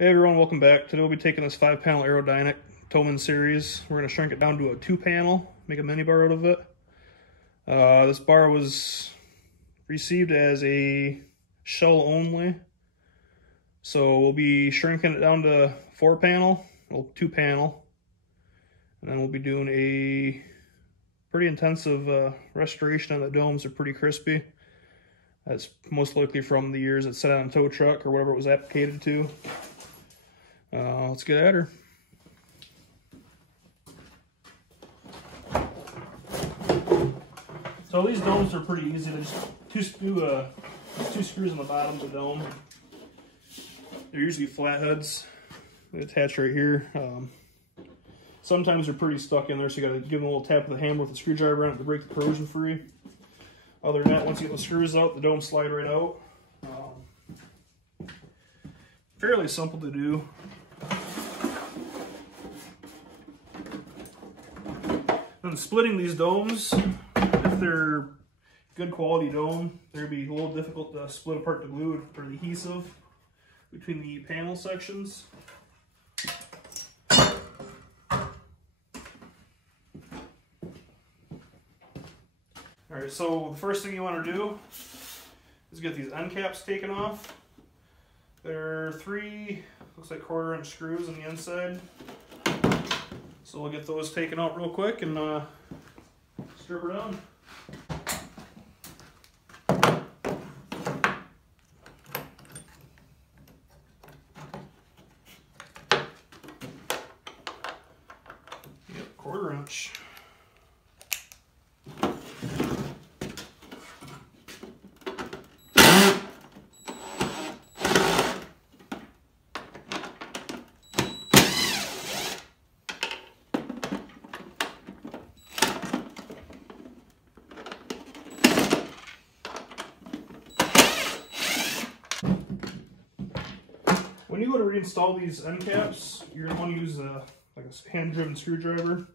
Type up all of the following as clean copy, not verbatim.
Hey everyone, welcome back. Today we'll be taking this 5-panel Aerodynic Toman series. We're going to shrink it down to a 2-panel, make a mini bar out of it. This bar was received as a shell only, so we'll be shrinking it down to 4-panel, well 2-panel, and then we'll be doing a pretty intensive restoration of the domes. They're pretty crispy. That's most likely from the years it sat on a tow truck or whatever it was applicated to. Let's get at her. So these domes are pretty easy. They just two screws on the bottom of the dome. They're usually flatheads. They attach right here. Sometimes they're pretty stuck in there, so you gotta give them a little tap with the hammer with the screwdriver on it to break the corrosion free. Other than that, once you get the screws out, the domes slide right out. Fairly simple to do. And splitting these domes, if they're good quality dome, they'd be a little difficult to split apart the glue for the adhesive between the panel sections. Alright, so the first thing you want to do is get these end caps taken off. There are 3, looks like 1/4-inch screws on the inside. So we'll get those taken out real quick and strip her down. Yep, 1/4-inch. When you go to reinstall these end caps, you're going to want to use like a hand-driven screwdriver,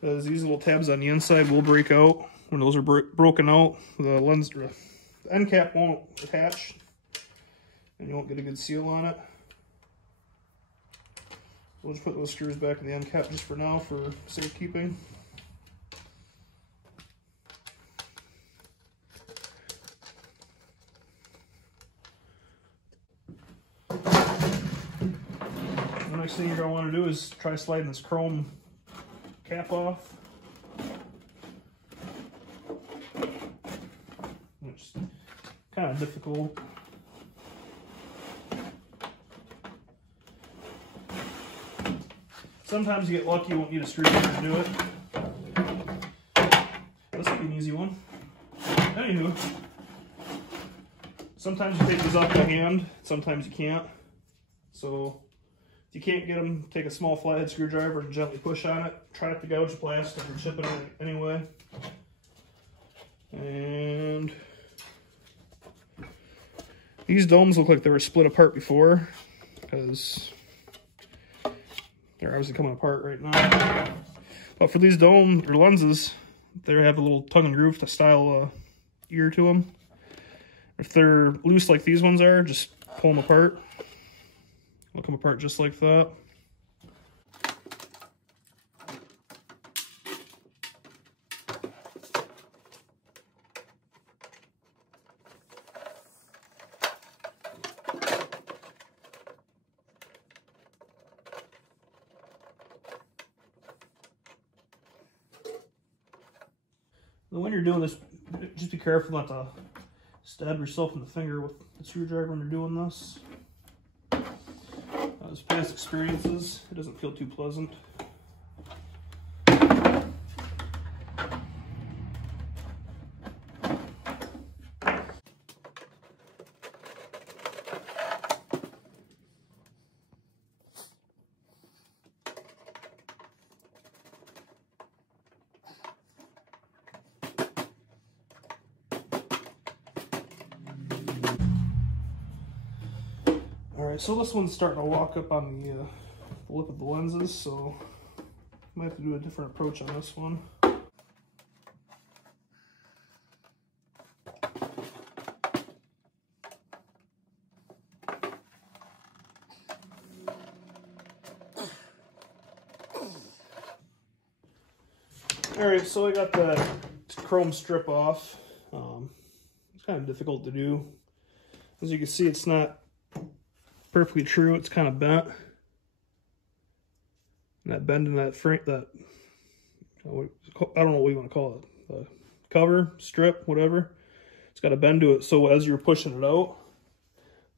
because these little tabs on the inside will break out. When those are broken out, the end cap won't attach, and you won't get a good seal on it. We'll just put those screws back in the end cap just for now for safekeeping. The next thing you're going to want to do is try sliding this chrome cap off. It's kind of difficult. Sometimes you get lucky, you won't need a screwdriver to do it. This will be an easy one. Anywho, sometimes you take these off by hand, sometimes you can't. So if you can't get them, take a small flathead screwdriver and gently push on it. Try not to gouge the plastic or chip it anyway. And these domes look like they were split apart before, because they're obviously coming apart right now. But for these dome or lenses, they have a little tongue and groove to style ear to them. If they're loose like these ones are, just pull them apart. They'll come apart just like that. When you're doing this, just be careful not to stab yourself in the finger with the screwdriver when you're doing this. As past experiences, it doesn't feel too pleasant. Alright, so this one's starting to walk up on the lip of the lenses, so might have to do a different approach on this one. Alright, so I got the chrome strip off. It's kind of difficult to do. As you can see, it's not perfectly true. It's kind of bent. And that bend in that frame, that, I don't know what you want to call it. The cover, strip, whatever. It's got a bend to it. So as you're pushing it out,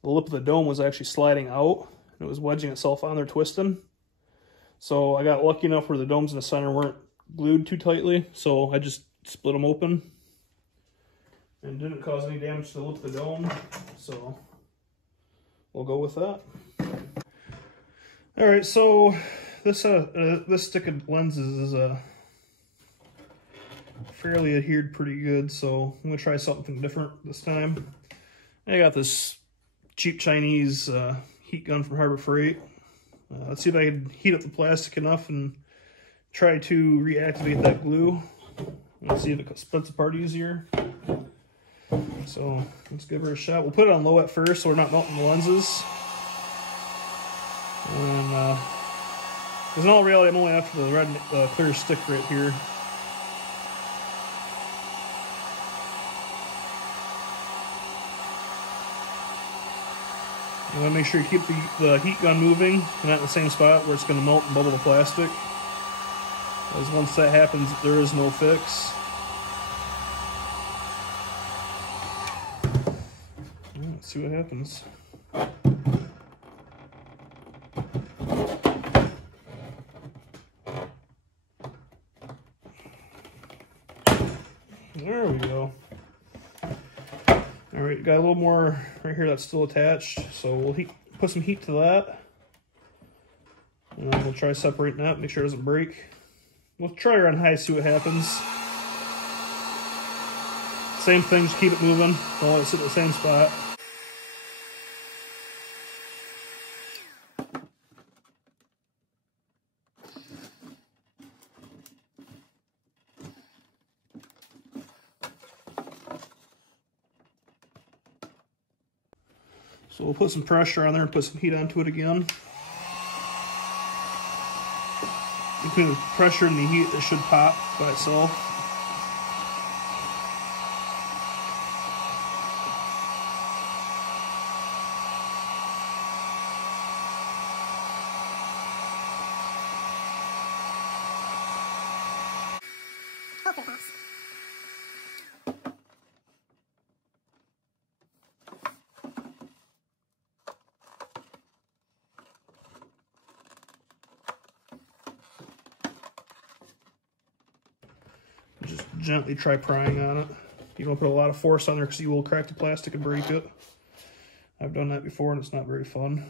the lip of the dome was actually sliding out. And it was wedging itself on there, twisting. So I got lucky enough where the domes in the center weren't glued too tightly. So I just split them open. And didn't cause any damage to the lip of the dome. So we'll go with that. Alright, so this stick of lenses is fairly adhered pretty good, so I'm going to try something different this time. I got this cheap Chinese heat gun from Harbor Freight. Let's see if I can heat up the plastic enough and try to reactivate that glue. Let's see if it splits apart easier. So let's give her a shot. We'll put it on low at first so we're not melting the lenses. And because in all reality, I'm only after the red clear stick right here. You want to make sure you keep the heat gun moving and not in the same spot where it's going to melt and bubble the plastic. Because once that happens, there is no fix. Let's see what happens. There we go. Alright, got a little more right here that's still attached, so we'll put some heat to that. And then we'll try separating that, make sure it doesn't break. We'll try her on high, see what happens. Same thing, just keep it moving. Don't let it sit in the same spot. So we'll put some pressure on there and put some heat onto it again. Between the pressure and the heat, it should pop by itself. Just gently try prying on it. You don't put a lot of force on there because you will crack the plastic and break it. I've done that before and it's not very fun.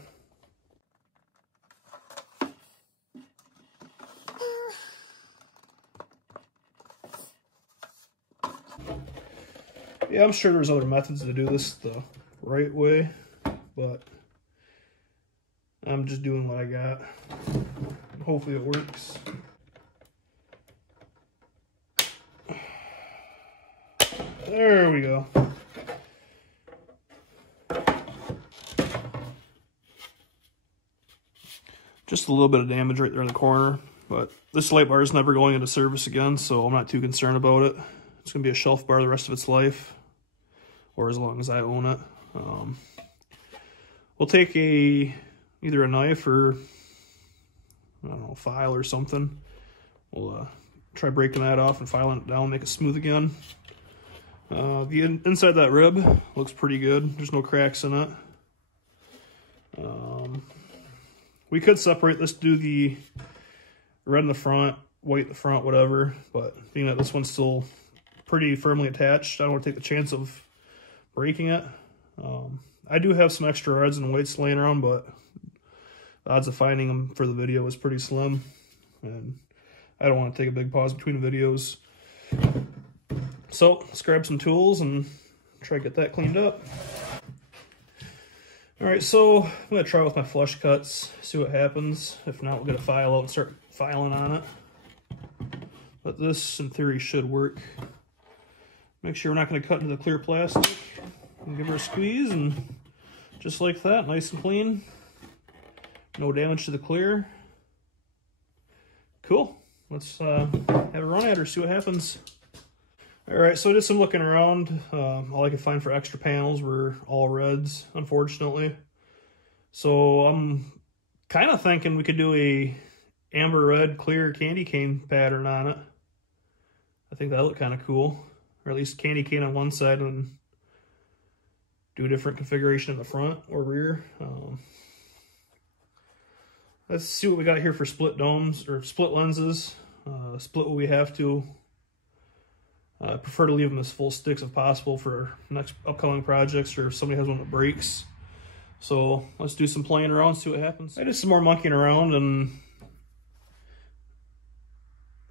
Yeah, I'm sure there's other methods to do this the right way, but I'm just doing what I got. Hopefully it works. There we go. Just a little bit of damage right there in the corner, but this light bar is never going into service again, so I'm not too concerned about it. It's going to be a shelf bar the rest of its life, or as long as I own it. We'll take either a knife or, I don't know, a file or something. We'll try breaking that off and filing it down, make it smooth again. The inside of that rib looks pretty good. There's no cracks in it. We could separate this, do the red in the front, white in the front, whatever, but being that this one's still pretty firmly attached, I don't want to take the chance of breaking it. I do have some extra reds and whites laying around, but the odds of finding them for the video is pretty slim, and I don't want to take a big pause between the videos. So let's grab some tools and try to get that cleaned up. Alright, so I'm going to try with my flush cuts, see what happens. If not, we'll get a file out and start filing on it. But this, in theory, should work. Make sure we're not going to cut into the clear plastic. And give her a squeeze, and just like that, nice and clean. No damage to the clear. Cool. let's have a run at her, see what happens. All right, so I did some looking around. All I could find for extra panels were all reds, unfortunately. So I'm kind of thinking we could do a amber red clear candy cane pattern on it. I think that'll look kind of cool. Or at least candy cane on one side and do a different configuration in the front or rear. Let's see what we got here for split domes or split lenses. Split what we have to. I prefer to leave them as full sticks if possible for next upcoming projects or if somebody has one that breaks. So let's do some playing around, see what happens. I did some more monkeying around and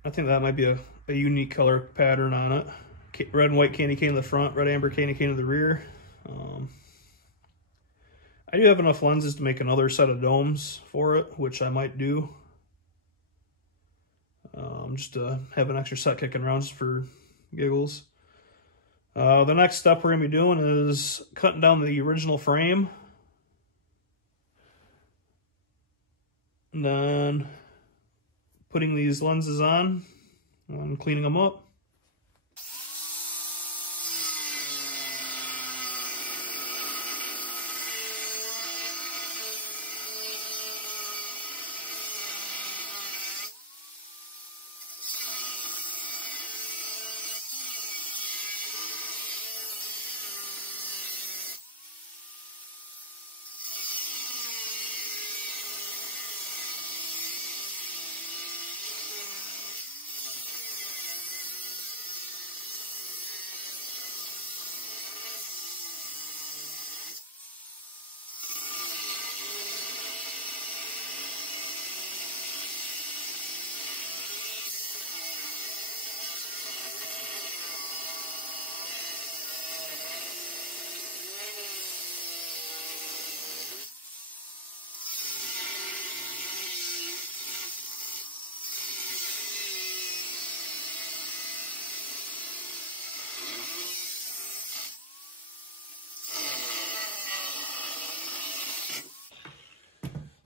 I think that might be a unique color pattern on it. Red and white candy cane in the front, red amber candy cane in the rear. I do have enough lenses to make another set of domes for it, which I might do. Just to have an extra set kicking around just for giggles. The next step we're going to be doing is cutting down the original frame. And then putting these lenses on and cleaning them up.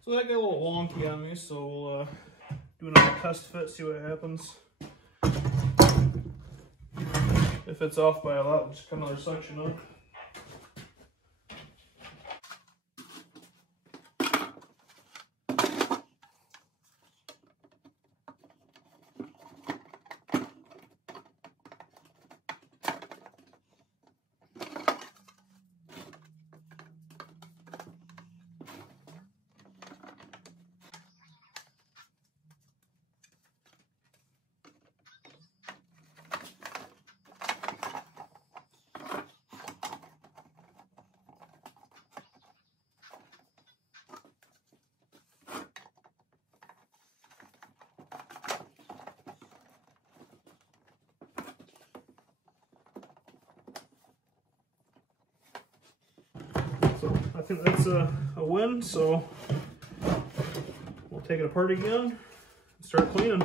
So that got a little wonky on me, so we'll do another test fit, see what happens. If it's off by a lot, we'll just cut another section up. So I think that's a win, so we'll take it apart again and start cleaning.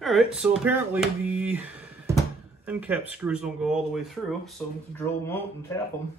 Alright, so apparently the end cap screws don't go all the way through, so we'll drill them out and tap them.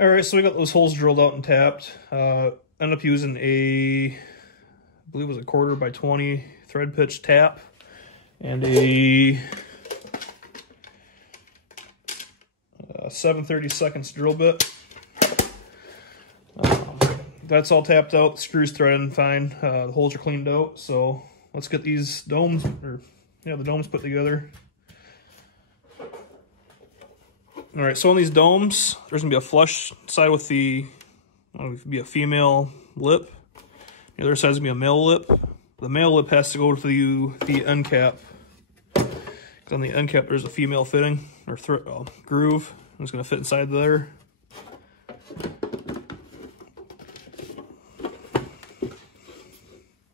Alright, so we got those holes drilled out and tapped. Ended up using I believe it was a 1/4 by 20 thread pitch tap and a 7/32 drill bit. That's all tapped out, the screws threaded fine, the holes are cleaned out, so let's get these domes, the domes put together. Alright, so on these domes, there's going to be a flush side with the, be a female lip. The other side's going to be a male lip. The male lip has to go to the end cap. Because on the end cap there's a female fitting, or groove. It's going to fit inside there.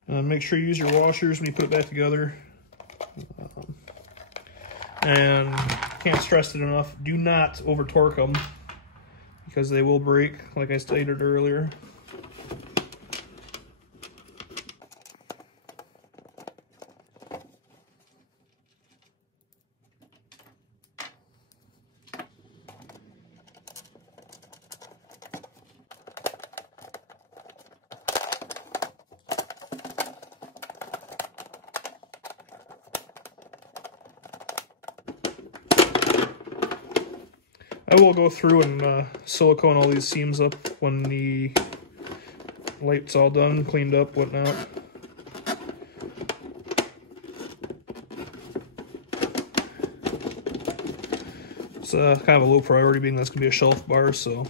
Make sure you use your washers when you put it back together. And can't stress it enough, do not over torque them because they will break, like I stated earlier. I will go through and silicone all these seams up when the light's all done, cleaned up, whatnot. It's kind of a low priority being that's going to be a shelf bar, so.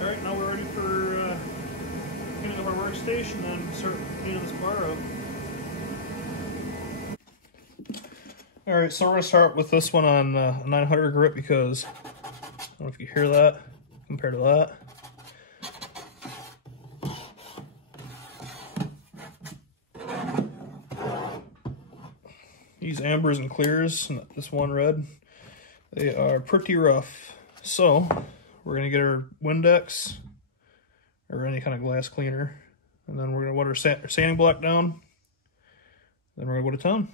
Alright, now we're ready for cleaning up our workstation and start cleaning this bar up. Alright, so we're going to start with this one on 900 grit because, I don't know if you hear that compared to that. These ambers and clears, this one red, they are pretty rough. So, we're going to get our Windex, or any kind of glass cleaner, and then we're going to wet our sanding block down, then we're going to wet it down.